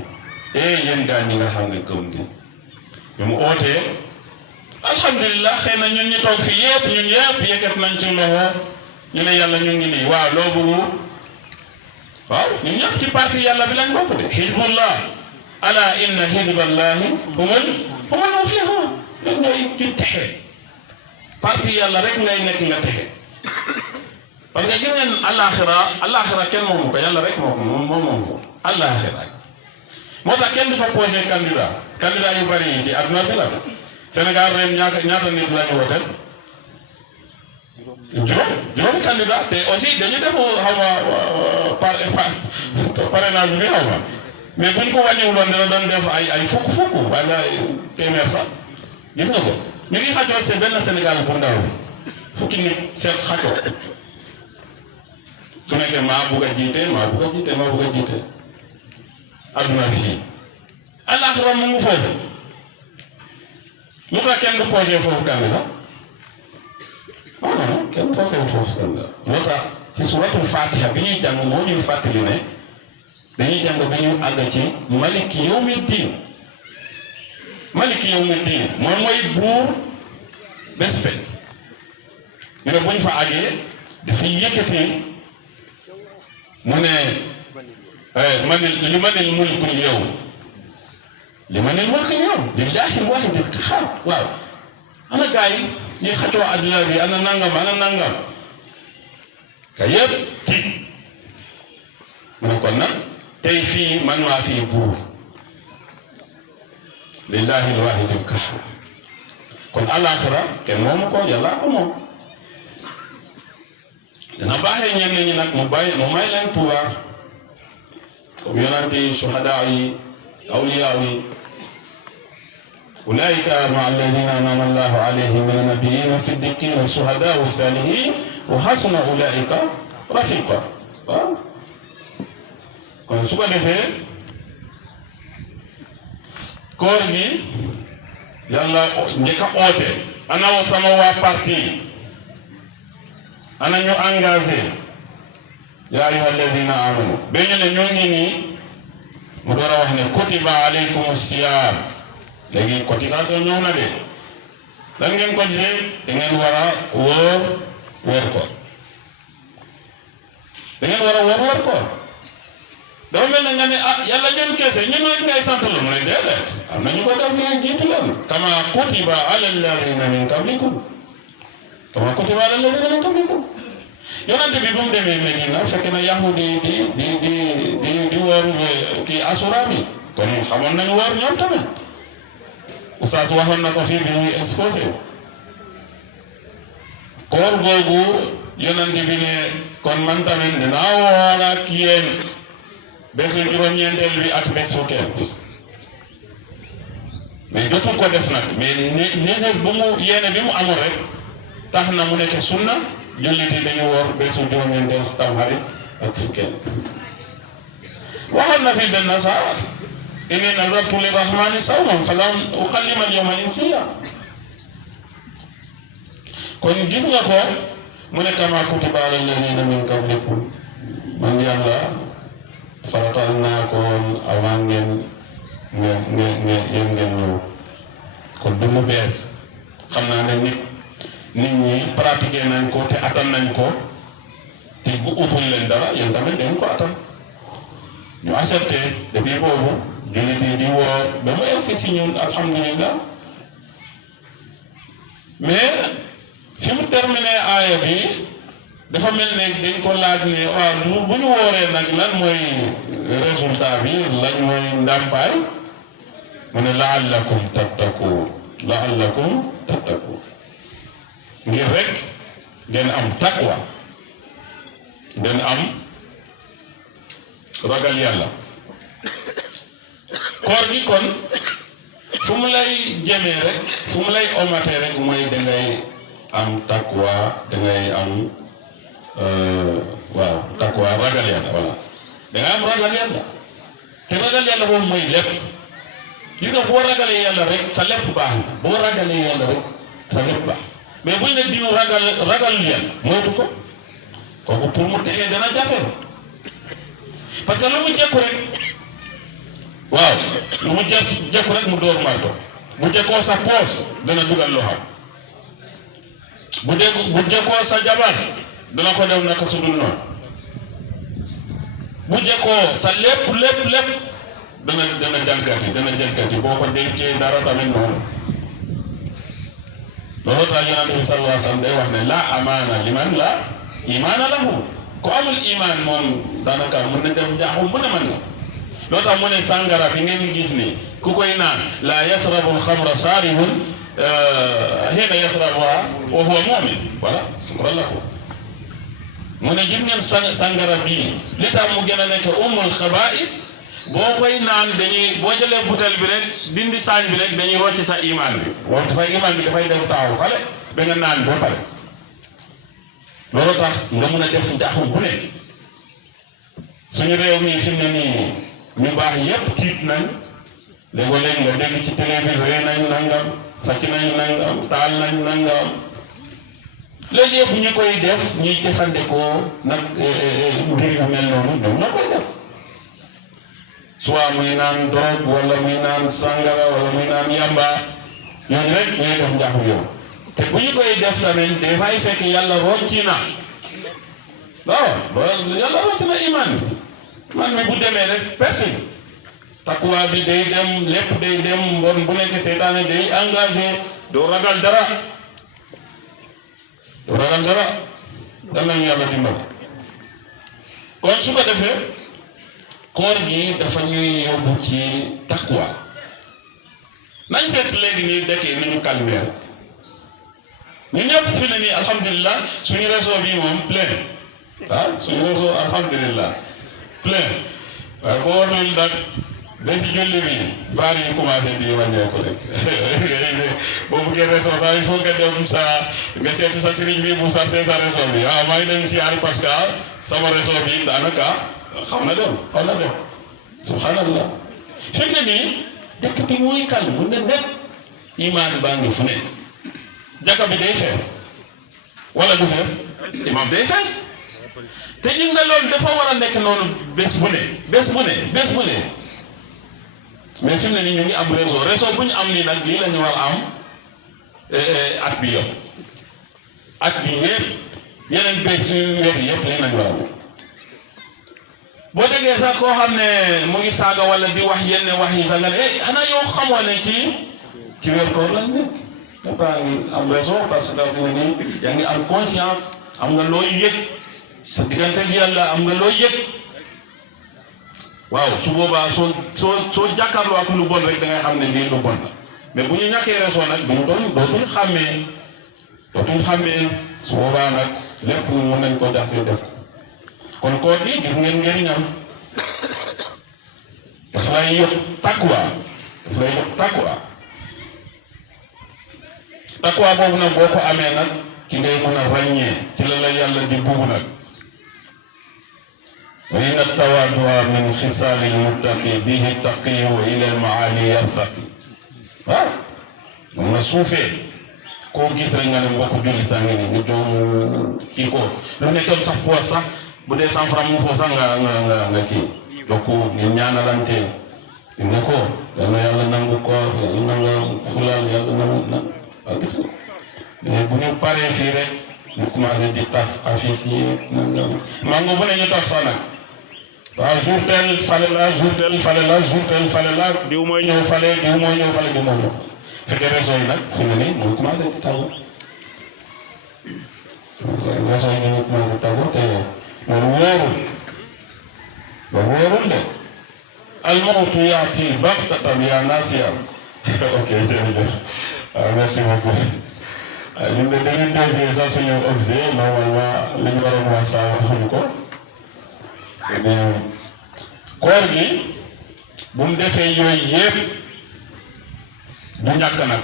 yéen gaa ñi nga xam ne gëm ngeen bi mu ootee alhamdulilah xëy na ñun ñu toog fii ñun yëpp yëkkat nañ ci loxo ñu ne yàlla ñu ngi nii waaw loo bëggu waaw ñun ñëpp ci parti yàlla bi lañ bokk de hizbullah ala inna hizballahi humul muflihun ñun ñooy duñ texe parti yàlla rek ngay nekk nga texe parce que gis ngeen alaxira kenn moomu ko yàlla rek moom ko alaxira moo tax kenn du fa posé candidat yu bari yi ci adduna bi la Sénégal ren ñaata nit la ñu wooteel juróomi candidat te aussi dañu def xaw ma parrainage bi xaw ma mais buñ ko wàññiwuloon dina doon def ay fukk wala téeméer sax gis nga ko ñu ngi xajoo c'est benn Sénégal bu ndaw bi fukki nit seet xajoo su nekkee maa bugg a jiite adduna fii alaxira mu ngi foofu lu tax kenn du posé foofu candidat non kenn posé foofu candidat loo tax ci suratul fatiha bi ñuy jàng moo ñuy fàttali ne dañuy jàng bi ñu àgg ci maliki yawmi diin moom mooy buur bés pe ñu ne bu ñu fa àggee dafay yëkkati mu ne limanil mulkul yawm lillahi al-wahidil qahhar waaw ana gars yi xëccoo adduna bi ana nangam ka yëpp tiit mu ne kon nag tey fii man maa fii buur lillahi al-wahidil qahhar kon alaxira kenn moomu ko yàlla ko moom dana baaxee ñenn ñi nag mu may leen pouvoir comme yonante yi shuhadaa yi awliyaa yi ulaika maa alladina an'ama allahu alayhim min annabiyyin wa siddiqin wa shuhadaa wa salihin wa hasuna ulaika rafiqa waaw kon su ko defee koor gi yàlla njëkk a oote ana sama waa parti ana ñu engagé yaa ayyuha alladina amanu ba ñu ne ñoo ngi nii mu door a wax ne kutiba alaykum siyam léegi cotisation ñëw na de lan ngeen ko gisee da ngeen war a wóor koor da ngeen war a wóor koor dafa mel ne nga ne ah yàlla ñun kese ñun rek ngay sant la mu ne déedéet am na ñu ko def ñu jiitu leen kama kutiba ala alladina min qablikum kama kutiba ala alladina min qablikum yonante bi bu mu demee Medina fekk na yahudi di woor kii asura bi kon xamoon nañu woor ñoom tamit oustaz waxoon na ko fii bi muy exposé koor googu yonante bi ne kon man tamit dinaa woor ak yéen bésu juróom-ñeenteel bi ak bés fukkeel mais jotul ko def nag mais nisir bu mu yéene bi mu amul rek tax na mu nekk sunna jullit yi dañu woor bésu juróom-ñeenteel tamxarit ak fukkeel waxoon na fi benn saawat inni nazartu lirrahmani sawman falan ukallima al-yawma insiya kon gis nga ko mu ne kama kutiba ala alladina min qablikum man yàlla faratal naa ko woon avant ngeen ñëw kon du lu bees xam naa ne nit ñi pratiquer nañ ko te attan nañ ko te bu utul leen dara yéen tamit dañ ko attan ñu accepté depuis boobu jullit yi di woor ba mu egsi si ñun alhamdulillah mais fi mu terminé aaya bi dafa mel ne dañ ko laaj ne waaw bu ñu wooree nag lan mooy résultat bi lañ mooy ndàmpaay mu ne la'allakum tattaqu ngir rek ngeen am taqwa ngeen am ragal yàlla koor gi kon fu mu lay jëmee rek fu mu lay omatee rek mooy dangay am taqwa dangay am waaw taqwa ragal yàlla voilà dangay am ragal yàlla te ragal yàlla moom mooy lépp gis nga boo ragalee yàlla rek sa lépp baax na boo ragalee yàlla rek sa lépp baax mais buñ ne diw ragalul yàlla moytu ko kooku pour mu texee dana jafe parce que lu mu jekku rek waaw lu mu jekku rek mu door marto bu jekkoo sa poos dana dugal loo xam bu jekkoo sa jabar dana ko def naka su dul noonu bu jekkoo sa lépp dana jalgati boo ko dénkee dara tamit noonu loolu tax yonent bi sallallahu alayhi wa sallam day wax ne la amaana liman la imaana lahu ku amul imaan moom daanaka mën na dem jaaxum mën a mën na loolu tax mu ne sàngara bi ngeen di gis ni ku koy naan la yasrabu alxamra saaribun hiina yasrabuha wa huwa mu'min voilà sukran lakum mu ne gis ngeen sàngara bii li tax mu gën a nekk ummul xabaa'is boo koy naan boo jëlee butel bi rek dindi saañ bi rek dañuy rocc sa imaan bi wante sa imaan bi dafay dem taxaw fale ba nga naan boo pare loolu tax nga mun a def njaaxum bu ne suñu réew mi fi mu ne nii ñu baax yépp tiit nañ léeg-léeg nga dégg ci télé bi rey nañ nangam sàcc nañ nangam taal nañ nangam léegi yëpp ñu koy def ñuy jëfandikoo nag mbir yu mel noonu ñoom ñoo koy def soit muy naan drogue wala muy naan sangara wala muy naan yamba ñooñu rek ñooy def njaaxum yow te bu ñu koy def tamit dafay fekk yàlla rocci na waaw yàlla rocci na iman mi bu demee rek perte bi takkuwaa bi day dem lépp day dem mbon bu nekk seytaane day engagé doo ragal dara dal nañu yàlla dimbali kon su ko defee koor gi dafa ñuy yóbbu ci takkuwa nañ seet léegi nii dëkk yi ni ñu calmeer ñu ñëpp fi ne nii alhamdulilah suñu réseau bi moom plein ah suñu réseau alhamdulilah plein waaye boo dul nag ba si julli bi baar yi commencé di wàññeeku rek boo buggee réseau sax il faut nga dem sa nga seeti sa sëriñ bi mu sarse sa réseau bi ah maa ngi dem siyaar parce que sama réseau bi daanaka xaw na dem subhanallah fi mu ne nii dëkk bi muy calme bu ne net imaan baa ngi fu ne jàkka bi day fees wala du fees imam day fees te ñu nga loolu dafa war a nekk noonu bés bu ne mais fi mu ne nii ñu ngi am réseau bu ñu am nii nag lii la ñu war a am at bi yëpp yeneen bés yu wér yëpp lii nañ war a am boo déggee sax koo xam ne mu ngi saaga wala di wax yenn wax yi sax nga ne xanaa yow xamoo ne kii ci wér koor lañ nekk dafa ngi am réseau parce que fi mu ne nii yaa ngi am conscience am nga looy yëg sa diggante ak yàlla am nga looy yëg waaw su boobaa soo jàkkaarloo ak lu bon rek da ngay xam ne lii lu bon la mais bu ñu ñàkkee réseau nag dootuñ xàmmee su boobaa nag lépp mën nañ ko jax si def ko kon koor gi gis ngeen njëriñam daf lay yëg takwa boobu nag boo ko amee nag ci ngay mën a ràññee ci la yàlla di bugg nag wa inna tawaadua min xisaalil muttaqi bihi taqiyu ila al maali yartaqi waaw mun na suufee koo gis rek nga ne mbokk jullitaa ngi ni nga doon kii ko lu nekkoon sax poos sax bu dee 100 francs mu foofu sax nga kii donc ngeen ñaanalante di nga ko yal na yàlla nangu koor yàlla na nga fulal yàlla na waaw gis nga mais bu ñu paree fii rek ñu commencé di taf affiche yi mango bu ne ñu taf sax nag waaw jour tel fale la jour tel fale la diw mooy ñëw fale fekkee réseau yi nag fi mu ne nii mooy commencé di tàggu réseau yi ñu ngi commencé tàggu te loolu wóorul de almawtu yaati baxtatan yaa naasiya ok jërëjëf waaw merci beaucoup ñun de dañuy déggee sax suñu objet normalement li ñu waroon wax saa waxuñu ko koor gi bu mu defee yooyu yëpp du ñàkk nag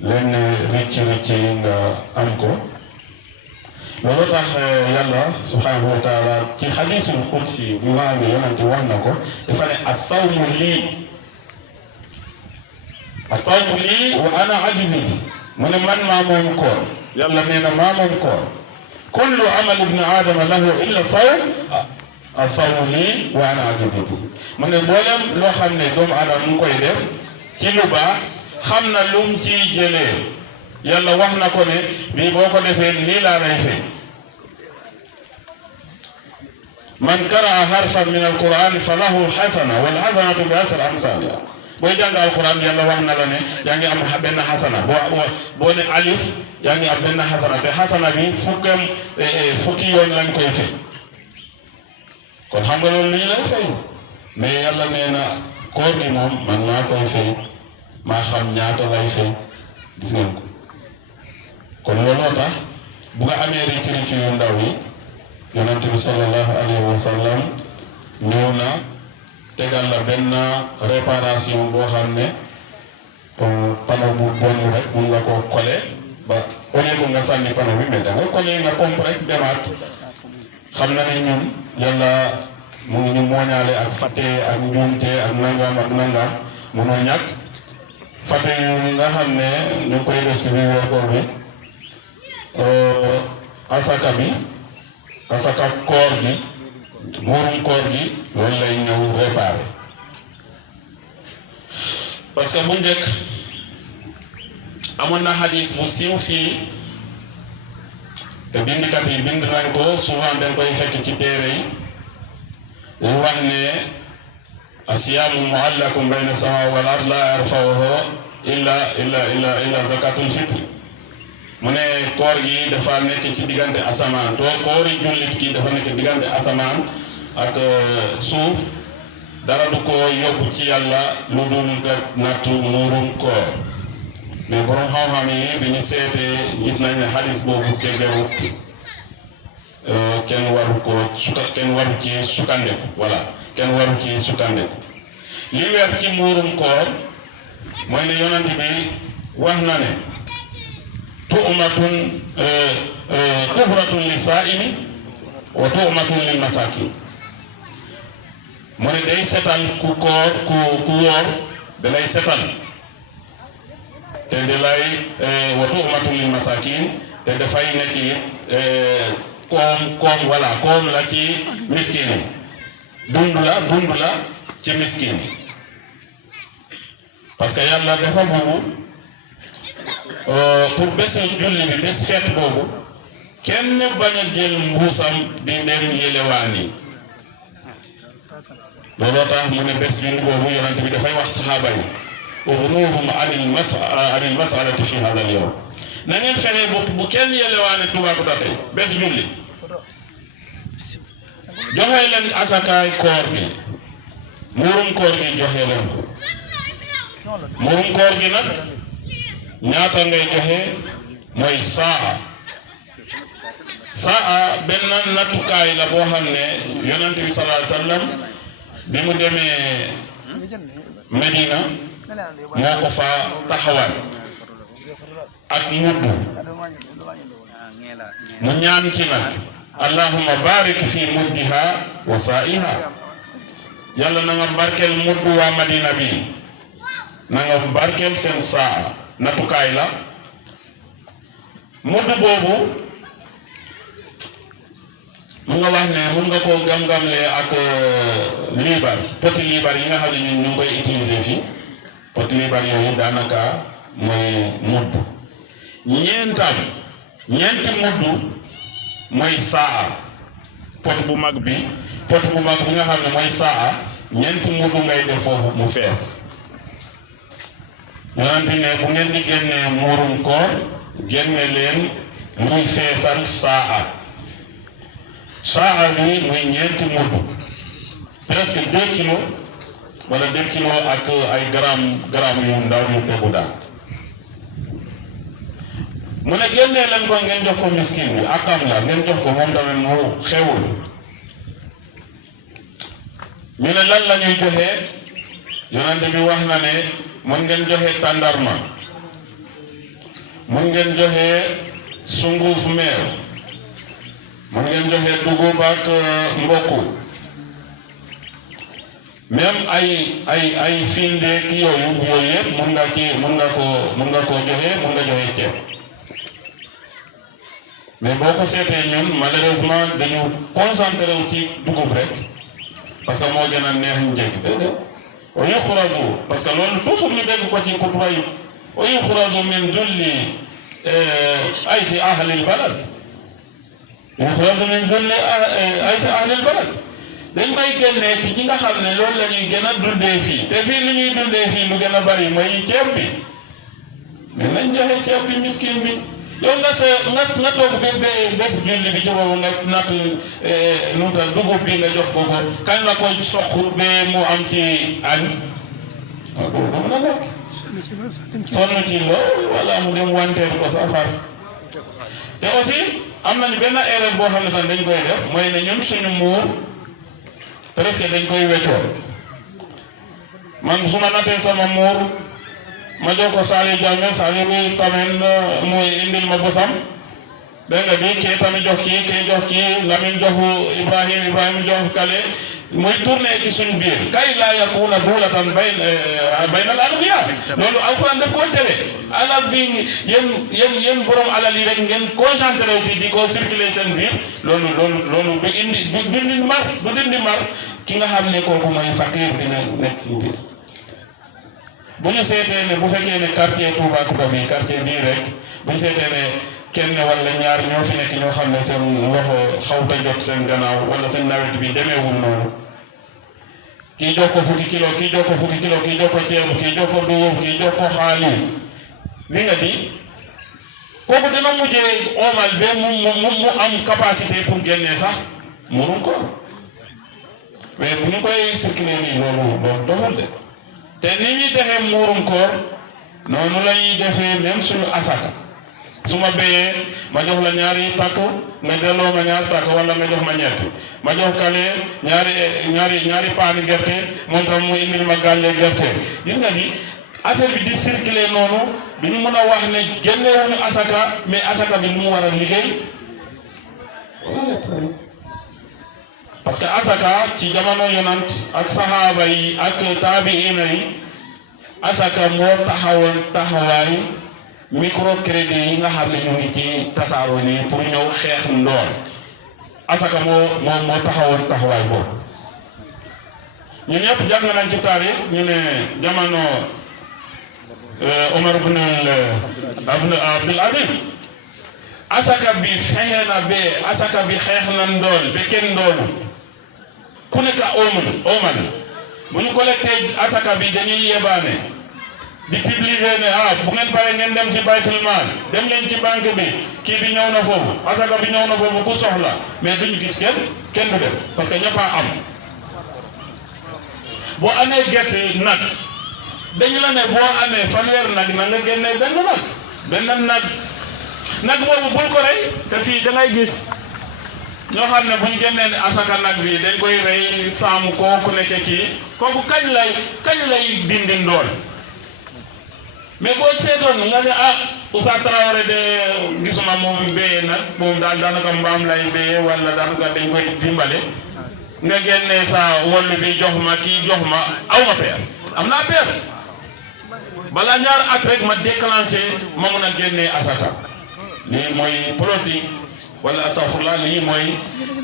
leen rëcc yi nga am ko loolu tax yàlla subhanahu wa taala ci xadiisul qudsi bu nga xam ne yonent wax na ko dafa ne as-sawmu lii wa ana ajizu bi mu ne man maa moom koor yàlla nee na maa moom koor kullu amal ibni aadama lahu illa sawm as-sawmu lii wa ana ajizu bi mu ne mboolem loo xam ne doomu aadama mu ngi koy def ci lu baax xam na lu mu ciy jëlee yàlla wax na ko ne bii boo ko defee lii laa lay fay man qaraa harfan min alquran fa lahu xasana wal xasanatu bi asri amsaaliha booy jàng alquran yàlla wax na la ne yaa ngi am benn xasana boo ne alif yaa ngi am benn xasana te xasana bi fukki yoon lañ koy fay kon xam nga loolu lii lay fay mais yàlla nee na koor gi moom man maa koy fay maa xam ñaata lay fay gis ngeen ko kon looloo tax bu nga amee rëcc yu ndaw yi yonent bi sallallahu alayhi wa sallam ñëw na tegal la benn réparation boo xam ne panneau bu bon rek mun nga koo coller ba au lieu que nga sànni panneau bi mais da nga coller nga pompe rek demaat xam na ne ñun yàlla mu ngi ñu mooñaale ak fàtte ak njuumte ak nangam mënoo ñàkk fàtte yu nga xam ne ñu koy def ci biir weer koor bi asaka koor gi muurum koor gi loolu lay ñëw réparé parce que bu njëkk amoon na xadis bu siiw fii te bindikat yi bind nañ ko souvent dañ koy fekk ci téere yi dañ wax ne asiyaamu muallakun bayna samaa wal ard la yarfa'uhu illa zakatul fitri mu ne koor gi dafa nekk ci diggante asamaan koori jullit ki dafa nekk diggante asamaan ak suuf dara du ko yóbbu ci yàlla lu dul nga nattu muurum koor mais borom xam-xam yi bi ñu seetee gis nañ ne xadis boobu dëgërut kenn waru ko kenn waru ci sukkandiku voilà kenn waru ci sukkandiku li weer ci muurum koor mooy ne yonent bi wax na ne tu'matun tuhratun li saa'imi wa tu'matun lil masakin mu ne day setal ku koor ku wóor da lay setal te da lay wa tu'matun lil masakin te dafay nekk koom la ci miskin yi dund la ci miskin yi parce que yàlla dafa bëgg pour bésu julli bi bés feet boobu kenn bañ a jël mbuusam di dem yelewaani looloo tax mu ne bés julli boobu yonent bi dafay wax saxaaba yi ughnuhum anil mas'alati fi hadha al-yawm na ngeen fexe bu kenn yelewaane Toubacouta tey bés julli joxe leen asakaay koor gi muurum koor gi joxe leen ko muurum koor gi nag ñaata ngay joxe mooy saa benn nattukaay la boo xam ne yonent bi sallallahu alayhi wasallam bi mu demee Medina moo ko fa taxawal ak mudd mu ñaan ci nag allahumma barik fi muddiha wa sa'iha yàlla na nga barkeel mudd waa Madina bi na nga barkeel seen saa nattukaay la mudd boobu mun nga wax ne mun nga koo gam-gamle ak liibar poti liibar yi nga xam ne ñun ñu ngi koy utiliser fii poti liibar yooyu daanaka mooy mudd ñeenti mudd mooy saa pot bu mag bi nga xam ne mooy saa ñeenti mudd ngay def foofu mu fees yonent ne bu ngeen di génnee muurum koor génne leen muy feesal saa bi muy ñeenti mudd presque 2 kilos wala 2 kilos ak ay gram yu ndaw yu tegu daal mu ne génnee leen ko ngeen jox ko miskin bi akam la ngeen jox ko moom tamit mu xewul ñu ne lan la ñuy joxe yonent bi wax na ne mën ngeen joxe tàndarma mën ngeen joxe sunguf meew mën ngeen joxe dugub ak mbokku même ay finde ki yooyu yëpp mën nga ko joxe mën nga joxe ceeb mais boo ko seetee ñun malheureusement dañu concentré wu ci dugub rek parce que moo gën a neex njëg déedéet wa yuxrazu parce que loolu toujours ñu dégg ko ci kutuba yi wa yuxrazu min julli ay si ahlil balad yuxrazu min julli ay si ahlil balad dañ may génnee ci ñi nga xam ne loolu la ñuy gën a dundee fii te fii li ñuy dundee fii lu gën a bari mooy ceeb bi mais nañ joxe ceeb bi miskin bi yow nga toog bés julli bi ci boobu nga natt dugub bi nga jox ko kañ la koy soq ba mu am ci añ waaw boobu dama na nekk sonn ci loolu wala mu dem wanteer ko sa far te aussi am nañu benn erreur boo xam ne tam dañ koy def mooy ne ñun suñu muur presque dañ koy weccoo man su ma nattee sama muur ma jox ko Saliou Diame Saliou bi tamit muy indil ma bosam dégg nga bi kii tamit jox kii jox kii Lamine jox Ibrahima jox Kale muy tourné ci suñu biir kay laa yakuna dulatan bayna al aghniya loolu alquran daf koy tere alal bi yéen borom alal yi rek ngeen concentré wu di ko circuler seen biir loolu du dindi mar ki nga xam ne kooku mooy fakir dina nekk si biir. bu ñu seetee ne bu fekkee ne quartier Toubacouta bi quartier bii rek bu ñu seetee ne kenn wala ñaar ñoo fi nekk ñoo xam ne seen loxo xawta jot seen gannaaw wala seen nawet bi demeewul noonu kii jox ko fukki kilo kii jox ko fukki kilo kii jox ko ceeb kii jox ko dugub kii jox ko xaalis li nga di kooku dina mujjee omal ba mu am capacité pour génnee sax mënuñ ko mais bu ñu koy circuler nii loolu doxul de. te ni ñuy defee muurum koor noonu la ñuy defee même suñu asaka su ma béyee ma jox la ñaari takk nga delloo ma ñaari takk wala nga jox ma ñetti ma jox kale ñaari paani gerte moom tam mu indil ma gàllee gerte gis nga ni affaire bi di circuler noonu bi ñu mën a wax ne génnewuñu asaka mais asaka bi mu war a liggéey parce que asaka ci jamono yonant ak saxaaba yi ak taabiina yi asaka moo taxawoon taxawaay microcrédit yi nga xam ne ñu ngi ci tasaaroo nii pour ñëw xeex ndool asaka moo taxawoon taxawaay boobu ñun ñëpp jàng nañ ci taarix ñu ne jamono Omar ibn Abdul Aziz asaka bi fexe na ba asaka bi xeex na ndool ba kenn ndoolu ku nekk oman bu ñu collecté asaka bi dañuy yebaane di publier ne bu ngeen pare ngeen dem ci baytul maal dem leen ci banque bi kii bi ñëw na foofu asaka bi ñëw na foofu ku soxla mais duñu gis kenn du def parce que ñëpp a am boo amee gerte nag dañu la ne boo amee fanweer nag na nga génnee benn nag boobu bul ko rey te fii da ngay gis ñoo xam ne bu ñu génnee asaka nag bi dañ koy rey saamu kooku nekk kii kooku kañ lay dindi ndool mais boo seetoon nga ne Oussa Traoré de gisuma moom béyee nag moom daal daanaka mbaam lay béyee wala daanaka dañ koy dimbale nga génnee sa wàll bi jox ma kii jox ma aw ma peer am naa peer balaa ñaar at rek ma déclenché ma mun a génnee asaka lii mooy produit wala astafurlah lii mooy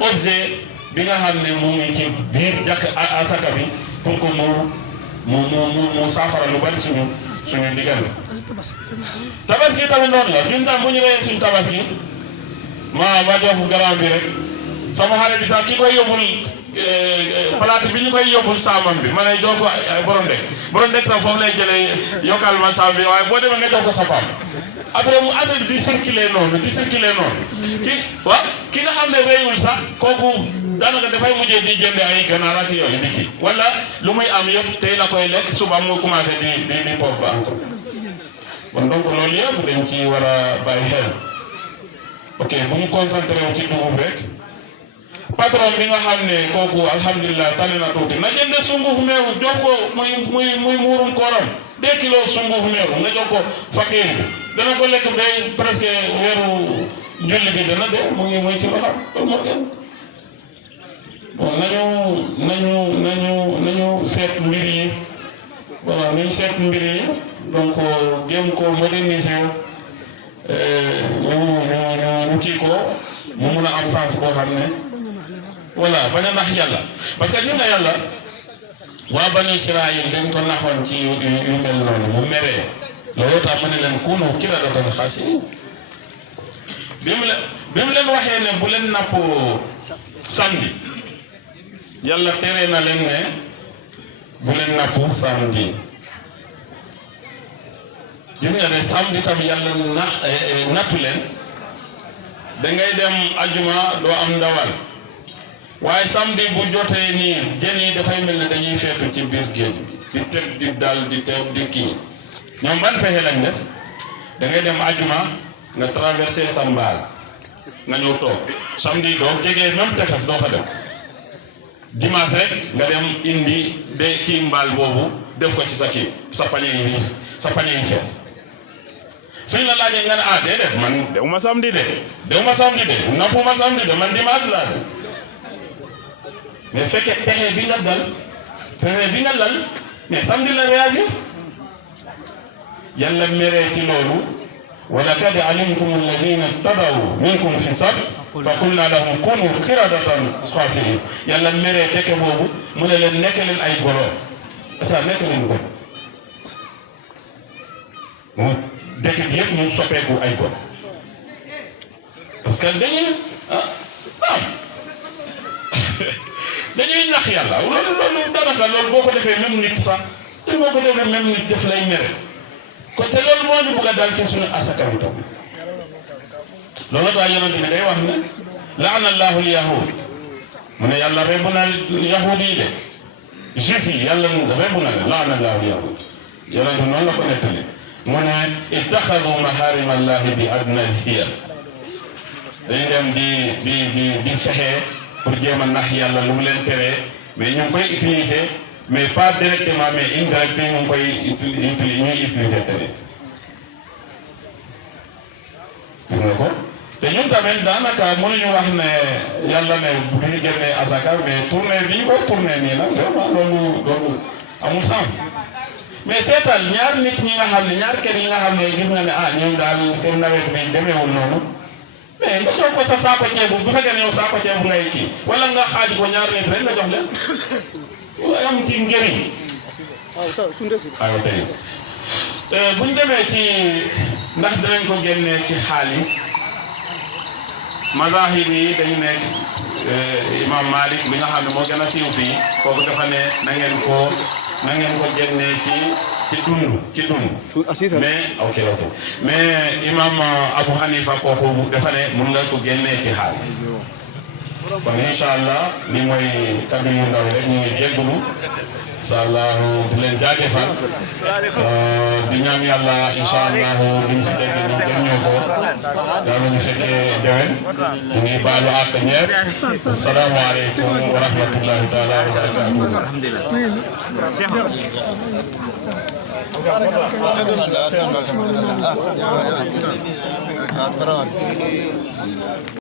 objet bi nga xam ne mu ngi ci biir jàkk asaka bi pour que mu saafara lu bari suñu diggante. tabaski tamit noonu la ñun tam bu ñu reyee suñu tabaski ma jox garant bi rek sama xale bi sax ki koy yóbbul palaat bi ñu koy yóbbul saamam bi ma ne jox ko borom dëkk sax foofu lay jëlee yokkal ma saam bi waaye boo demee nga jox ko sa paam après mu affaire bi di circuler noonu ki nga xam ne réyul sax kooku daanaka dafay mujjee di jënd ay ganaar ak yooyu di kii wala lu muy am yëpp tey la koy lekk suba mu commencé di poofu encore bon donc loolu yëpp dañ ci war a bàyyi xel ok bu ñu concentré wu ci dugub rek patron bi nga xam ne kooku alhamdulilah tane na tuuti na jënd sunguf meew jox ko muy muurum kooram 2 kilos sunguf meew nga jox ko fakir bi dana ko lekk ba presque weeru julli bi dana de mu ngi ci loxam loolu moo gën bon nañu seet mbir yi voilà nañu seet mbir yi donc jéem ko moderniser ñu kii ko mu mun a am sens boo xam ne voilà bañ a nax yàlla parce que gis nga yàlla waa banu Israayil dañ ko naxoon ci yu mel noonu mu meree loolu tax mu ne leen kunu qiradatan xaasi'iin bi mu leen waxee ne bu leen napp samedi yàlla tere na leen ne bu leen napp samedi gis nga ne samedi tam yàlla nattu leen da ngay dem ajuma doo am ndawal waaye samedi bu jotee nii jën yi dafay mel ne dañuy feetu ci biir géej di tëb di dal di tëb di kii ñoom ban pexe lañ def da ngay dem ajuma nga traversé sa mbaal nga ñëw toog samedi doo jegee même tefes doo fa dem dimanche rek nga dem indi de kii mbaal boobu def ko ci sa pañe yi fees suñ la laajee nga ne déedéet man dewuma samedi de nappuma samedi de man dimanche laa de mais fekkee pexe bi nga lal mais samedi la réagir yàlla meree ci loolu wa laqad alimtum alladina tadaw minkum fi sabt fa qulna lahum kunu qiradatan xaasi'iin yàlla meree dëkk boobu mu ne leen nekk leen ay golo nekk leen golo mu dëkk bi yëpp ñu soppeeku ay golo parce que dañuy dañuy nax yàlla loolu daanaka loolu boo ko defee même nit sax te boo ko defee même nit def lay mere ko te loolu moo ñu bëgg a dal ci suñu asaka bi tam loolu tax yonent bi day wax ne laana allahu al-yahud mu ne yàlla rebb na yahud yi de juif yi yàlla rebb na leen laana allahu al-yahud yonent bi noonu la ko nettali mu ne ittaxadu maharima allahi bi adna hiyal dañu dem di fexe pour jéem a nax yàlla lu mu leen teree mais ñu ngi koy utiliser mais pas directement mais indirectement ñu ngi koy ñuy utiliser tamit gis nga ko te ñun tamit daanaka mënuñu wax ne yàlla ne bu ñu génnee asaka mais tournée bi ñu koy tourné nii nag vraiment loolu amul sens mais seetal ñaar nit ñi nga xam ne ñaar kër yi nga xam ne gis nga ne ah ñoom daal seen nawet bi demeewul noonu mais nga jox ko sa saako ceebu bu fekkee ne yow saako ceebu ngay kii wala nga xaaj ko ñaar nit rek nga jox leen am ci njëriñ. waaw tey bu ñu demee ci ndax dinañ ko génnee ci xaalis mazahib yi dañu nekk imam Malik bi nga xam ne moo gën a siiw fii kooku dafa ne na ngeen ko génnee ci dund mais imam Abu Hanifa kooku dafa ne mun nga ko génnee ci xaalis kon incha allah li mooy kaddu yu ndaw rek ñu ngi jéggulu incha allah di leen jaajëfal di ñaan yàlla incha allah duñ fi dégg ñu gën ñëw ko yàlla ñu fekkee déwén ñu ngi baalu àq ñeer asalaamaaleykum wa rahmatullahi taala wa barakatuh